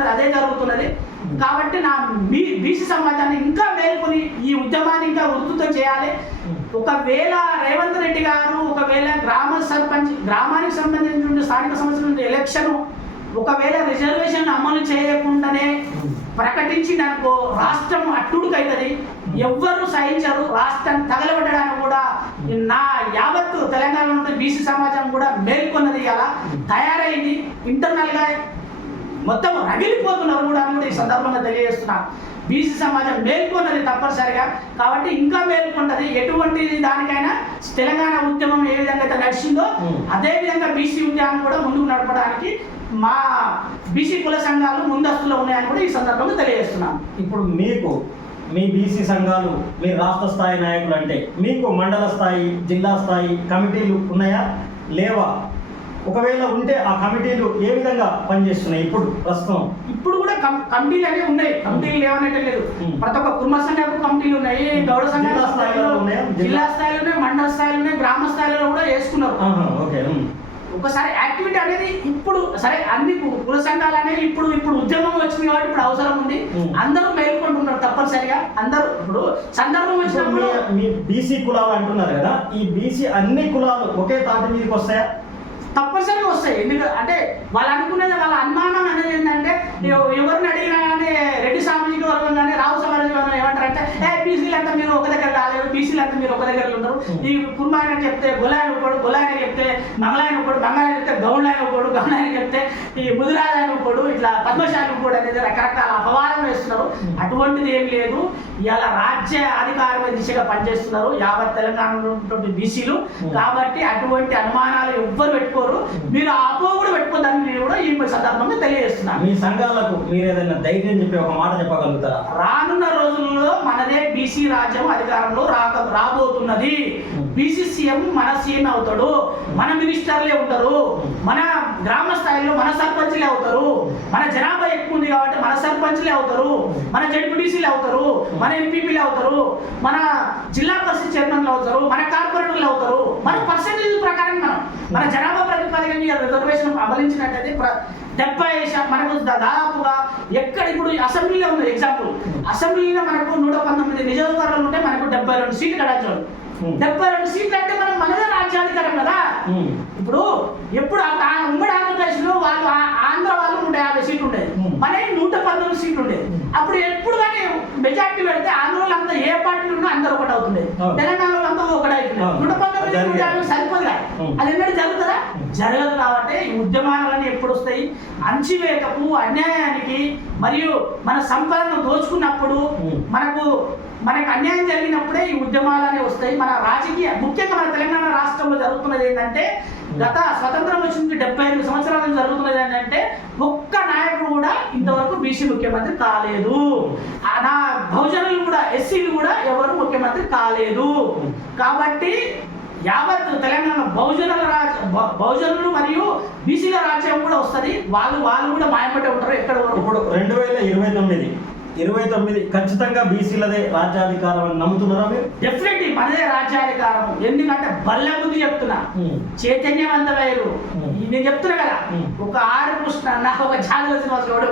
నడుస్తున్నది, అదే జరుగుతున్నది. కాబట్టి నా బీసీ సమాజాన్ని ఇంకా మేల్కొని ఈ ఉద్యమాన్ని ఇంకా ఉధృతం చేయాలి. ఒకవేళ రేవంత్ రెడ్డి గారు ఒకవేళ గ్రామానికి సంబంధించిన స్థానిక సంస్థల ఎలక్షన్ ఒకవేళ రిజర్వేషన్ అమలు చేయకుండానే ప్రకటించిననుకో రాష్ట్రం అట్టుడుకైతుంది, ఎవ్వరు సహించరు. రాష్ట్రాన్ని తగలబెట్టడానికి కూడా నా యావత్తు తెలంగాణలో బీసీ సమాజం కూడా మేల్కొన్నది అలా తయారైంది. ఇంటర్నల్గా మొత్తం రగిలిపోతున్నారు కూడా అని ఈ సందర్భంగా తెలియజేస్తున్నాను. బీసీ సమాజం మేల్కొన్నది తప్పనిసరిగా, కాబట్టి ఇంకా మేల్కొంటది. ఎటువంటి దానికైనా తెలంగాణ ఉద్యమం ఏ విధంగా అయితే నడిచిందో అదే విధంగా బీసీ ఉద్యమం కూడా ముందుకు నడపడానికి మా బీసీ కుల సంఘాలు ముందస్తులో ఉన్నాయని కూడా ఈ సందర్భంగా తెలియజేస్తున్నాను. ఇప్పుడు మీకు మీ బీసీ సంఘాలు, మీ రాష్ట్ర స్థాయి నాయకులు అంటే మీకు మండల స్థాయి, జిల్లా స్థాయి కమిటీలు ఉన్నాయా లేవా? ఒకవేళ ఉంటే ఆ కమిటీలు ఏ విధంగా పనిచేస్తున్నాయి ఇప్పుడు ప్రస్తుతం? ఇప్పుడు కూడా కమిటీలు అనేవి ఉన్నాయి. కమిటీలు ఏమన్నట్టు లేదు. ప్రతి ఒక్క కుర్మ సంఘాలకు కమిటీలు ఉన్నాయి, గౌడ సంఘాల స్థాయిలో, జిల్లా స్థాయిలో, మండల స్థాయిలో, గ్రామ స్థాయిలో కూడా వేసుకున్నారు. ఒకసారి యాక్టివిటీ అనేది ఇప్పుడు సరే అన్ని కుల సంఘాలు అనేవి ఇప్పుడు ఉద్యమం వచ్చింది కాబట్టి ఇప్పుడు అవసరం ఉంది. అందరూ మేల్కొంటున్నారు తప్పనిసరిగా. అందరూ ఇప్పుడు సందర్భం వచ్చినప్పుడు మీ బీసీ కులాలు అంటున్నారు కదా, ఈ బీసీ అన్ని కులాలు ఒకే తాటి మీదకి వస్తాయా? తప్పనిసరిగా వస్తాయి. ఎందుకంటే అంటే వాళ్ళు అనుకునేది, వాళ్ళ అనుమానం అనేది ఏంటంటే ఎవరిని అడిగినా కానీ రెడ్డి సామాజిక వర్గం కానీ రావు సామాజిక వర్గం ఏమంటారంటే బీసీలు అంతా మీరు ఒక దగ్గర రాలేరు, బీసీలు అంతా మీరు ఒక దగ్గర ఉంటారు. ఈ కుర్మాయన చెప్తే గులాయన ఒకడు, గులాయన చెప్తే మంగళాయన ఒకడు, మంగళాయన చెప్తే గౌండ్లాయన ఒకడు, గౌండ్లాయన చెప్తే ఈ బుధరాజాయన ఒకడు, ఇట్లా పద్మశాలి ఒకడు అనేది రకరకాల అపవాదం వేస్తున్నారు. అటువంటిది ఏం లేదు. ఇలా రాజ్య అధికారమే దిశగా పనిచేస్తున్నారు యావత్ తెలంగాణలో ఉన్నటువంటి బీసీలు. కాబట్టి అటువంటి అనుమానాలు ఎవ్వరు పెట్టుకోరు. మీరు ఆపో కూడా పెట్టుకోదని నేను కూడా ఈ సందర్భంగా తెలియజేస్తున్నాను. మీ సంఘాలకు మీరు ఏదైనా ధైర్యం చెప్పి ఒక మాట చెప్పగలుగుతారా? రానున్న రోజుల్లో మనదే బీసీ రాజ్యం అధికారంలో రాబోతున్నది. బీసీ సీఎం మన సీఎం అవుతాడు, మన మినిస్టర్లే ఉంటారు, మన గ్రామ స్థాయిలో మన సర్పంచ్లే అవుతారు, మన జనాభా ఎక్కువ ఉంది కాబట్టి మన సర్పంచ్లే అవుతారు, మన జడ్పీటీసీలే అవుతారు, మన ఎంపీపీలే అవుతారు, మన జిల్లా పరిషత్ చైర్మన్లు అవుతారు, మన కార్పొరేటర్లు అవుతారు. మన పర్సెంటేజ్ ప్రకారం మన జనాభా ప్రాతిపదికన రిజర్వేషన్ అమలించినట్టయితే 70 మనకు దాదాపుగా ఎక్కడ ఇప్పుడు అసెంబ్లీలో ఉంది. ఎగ్జాంపుల్ అసెంబ్లీలో మనకు 119 నియోజకవర్గాలు ఉంటే మనకు 72 సీట్లు కట్టాలి. 72 సీట్లు అంటే మనం మనదే రాజ్యాధికారం కదా. ఇప్పుడు ఎప్పుడు ఉమ్మడి ఆంధ్రప్రదేశ్లో వాళ్ళు ఆంధ్ర వాళ్ళు 150 సీట్లు ఉండేది, మన 119 సీట్లు ఉండేది. అప్పుడు ఎప్పుడు కానీ మెజార్టీ పెడితే ఆంధ్రలో అంతా ఏ పార్టీలు ఉన్నా అందరూ ఒకటి అవుతుంది, తెలంగాణలో అంతా ఒకటి అవుతుంది. 119 150 సరిపోదుగా. అది ఎన్నడూ జరుగుతుందా? జరగదు. కాబట్టి ఈ ఉద్యమాలన్నీ ఎప్పుడు వస్తాయి? అణచివేతకు, అన్యాయానికి మరియు మన సంపదను దోచుకున్నప్పుడు మనకు అన్యాయం జరిగినప్పుడే ఈ ఉద్యమాలనే వస్తాయి. మన రాజకీయ ముఖ్యంగా మన తెలంగాణ రాష్ట్రంలో జరుగుతున్నది ఏంటంటే, గత స్వతంత్రం వచ్చింది 75 సంవత్సరాలు జరుగుతున్నది ఏంటంటే, ఒక్క నాయకుడు కూడా ఇంతవరకు బీసీ ముఖ్యమంత్రి కాలేదు. నా బహుజనులు కూడా, ఎస్సీలు కూడా ఎవరు ముఖ్యమంత్రి కాలేదు. కాబట్టి యావత్ తెలంగాణ బహుజనులు మరియు బీసీల రాజ్యం కూడా వస్తుంది. వాళ్ళు కూడా మాయపట్టే ఉంటారు ఎక్కడ వరకు. ఇప్పుడు 2029 ఖచ్చితంగా బీసీలదే రాజ్యాధికారం అని నమ్ముతున్నారా మీరు? డెఫినెట్లీ మనదే రాజ్యాధికారం. ఎందుకంటే బల్ల ముందు చెప్తున్నా, చైతన్యవంతమయ్యారు. నేను చెప్తున్నా కదా, ఒక ఆరు కృష్ణ ఒక జాతర